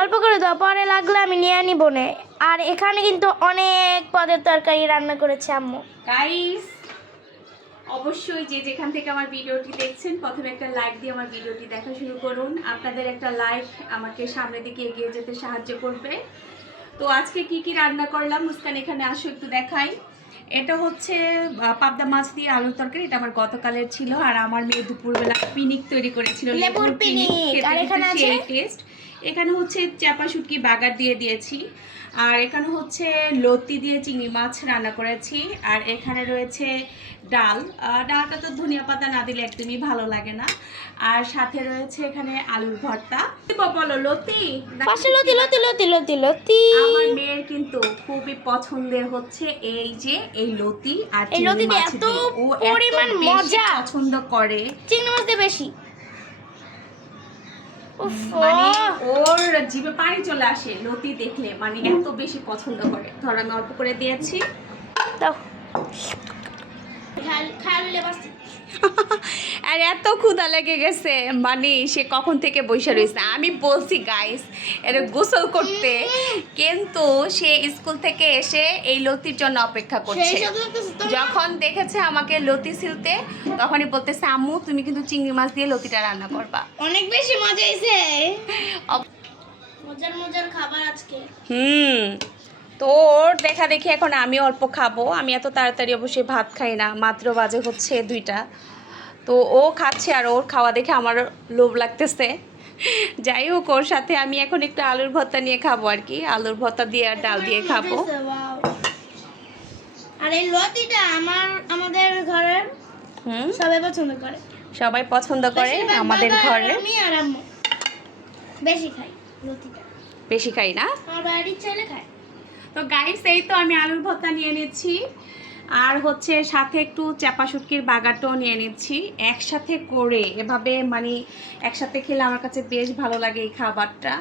অল্প করে দাও, পরে লাগলে আমি নিয়ে নিব না। আর এখানে কিন্তু অনেক পদের তরকারি রান্না করেছে আম্মু। গাইস অবশ্যই যে যেখান থেকে আমার ভিডিওটি দেখছেন প্রথমে একটা লাইক দিয়ে আমার ভিডিওটি দেখা শুরু করুন। আপনাদের একটা লাইক আমাকে সামনের দিকে এগিয়ে যেতে সাহায্য করবে। তো আজকে কি কি রান্না করলাম মুস্কান এখানে আসো একটু দেখাই। এটা হচ্ছে পাবদা মাছ দিয়ে আলুর তরকারি, এটা আমার গতকালের ছিল। আর আমার মেয়ে দুপুরবেলা পিনিক তৈরি করেছিল, লেবুর পিনিক। আর এখানে আছে টেস্ট। এখানে হচ্ছে চাপা শুটকি বাগার দিয়ে দিয়েছি। আর এখানে হচ্ছে লতি দিয়ে চিংড়ি মাছ রান্না করেছি। আর এখানে রয়েছে ডাল, ডালটা তো ধনিয়া পাতা না দিলে একদমই ভালো লাগে না। আর সাথে রয়েছে এখানে আলুর ভর্তা। বলো লতি, পাশে লতি লতি লতি লতি লতি। আমার মেয়ের কিন্তু খুবই পছন্দের হচ্ছে এই যে এই লতি আর এই চিংড়ি লতিতে মাছ এত দিয়ে। ও পরিমাণ এত বেশি মজা পছন্দ করে, চিংড়ি মাছ দিয়ে বেশি। উফ, মানে ওর জিভে পানি চলে আসে লতি দেখলে, মানে এত বেশি পছন্দ করে। ধর আমি অল্প করে দিয়েছি, দাও খাইলে বাস। আর এত ক্ষুধা লেগে গেছে, মানে সে কখন থেকে বসে রয়েছে। আমি বলছি গাইস এর গোসল করতে, কিন্তু সে স্কুল থেকে এসে এই লতির জন্য অপেক্ষা করছে। যখন দেখেছে আমাকে লতি ছিলতে, তখনই বলতেছে আম্মু তুমি কিন্তু চিংড়ি মাছ দিয়ে লতিটা রান্না করবা। অনেক বেশি মজা হয়েছে, মজার মজার খাবার আজকে। তো ওর দেখা দেখি এখন আমি অল্প খাবো। আমি এত তাড়াতাড়ি অবশ্যই ভাত খাই না, মাত্র বাজে হচ্ছে 2টা। তো ও খাচ্ছে আর ওর খাওয়া দেখে আমার লোভ লাগতেছে। যাই হোক, ওর সাথে আমি এখন একটু আলুর ভর্তা নিয়ে খাবো আর কি, আলুর ভর্তা দিয়ে আর ডাল দিয়ে খাবো। আর এই লতিটা আমাদের ঘরের সবাই পছন্দ করে, সবাই পছন্দ করে আমাদের ঘরে। আমি আর আম্মু বেশি খাই লতিটা, বেশি খাই না, আর বাড়ির ছেলে খায়। তো গাইস এই তো আমি আলুর ভর্তা নিয়ে নিচ্ছি, আর হচ্ছে সাথে একটু চাপা শুটকির বাগারটাও নিয়ে নিচ্ছি একসাথে করে। এভাবে মানে একসাথে খেলে আমার কাছে বেশ ভালো লাগে এই খাবারটা।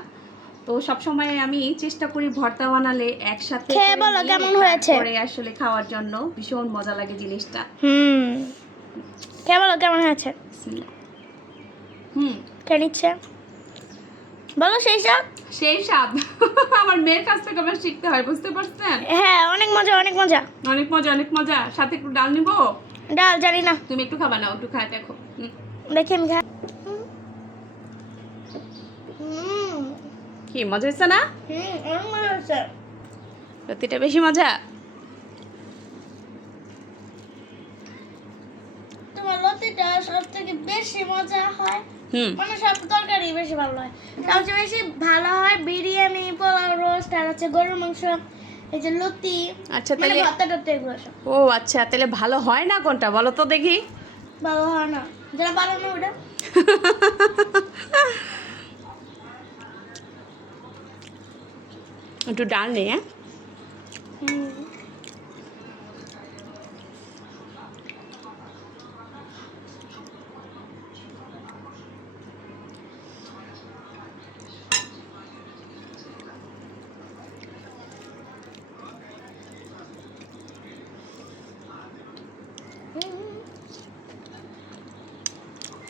তো সব সময় আমি চেষ্টা করি ভর্তা বানালে একসাথে খেয়ে বলো কেমন হয়েছে। করে আসলে খাওয়ার জন্য ভীষণ মজা লাগে জিনিসটা। খেয়ে বলো কেমন হয়েছে। কে নিচ্ছে বলো। সেই স্বাদ আমার মেয়ের কাছ থেকে আমার শিখতে হয়, বুঝতে পারছেন? হ্যাঁ, অনেক মজা অনেক মজা অনেক মজা অনেক মজা। সাথে একটু ডাল নিবো। ডাল জানি না, তুমি একটু খাবা না, একটু খায় দেখো। দেখি আমি খাই। কি মজা হচ্ছে না? অনেক মজা হচ্ছে। লতিটা বেশি মজা। তোমার লতিটা সব থেকে বেশি মজা হয়, মানে সব তরকারি বেশি ভালো হয়। সবচেয়ে বেশি ভালো হয় বিরিয়ানি, পোলাও, রোস্ট, আর হচ্ছে গরুর মাংস, এই যে লতি। আচ্ছা তাহলে ভর্তা টর্তা এগুলো সব। ও আচ্ছা, তাহলে ভালো হয় না কোনটা বলো তো দেখি। ভালো হয় না যেটা ভালো না ওটা। একটু ডাল নেই।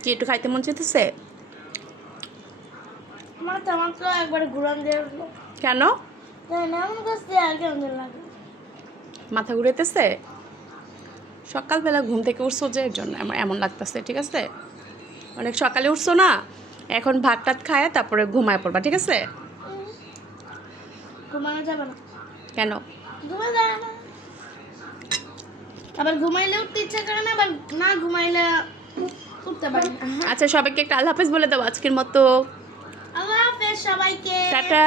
কি একটু খাইতে মন চাইতেছে? মাথা মাত্র একবার ঘুরান দিয়ে উঠলো। কেন? মাথা ঘুরেতেছে? সকালবেলা ঘুম থেকে উঠছো যে, এর জন্য আমার এমন লাগতেছে। ঠিক আছে, অনেক সকালে উঠছো না, এখন ভাত টাত খায় তারপরে ঘুমায় পড়বা, ঠিক আছে? ঘুমানো যাবে না। কেন? ঘুমানো যাবে না, আবার ঘুমাইলে উঠতে ইচ্ছা করে না, আবার না ঘুমাইলে উঠতে পারি না। আচ্ছা সবাইকে একটা আল্লাহ হাফেজ বলে দাও আজকের মতো। আল্লাহ হাফেজ সবাইকে, টাটা।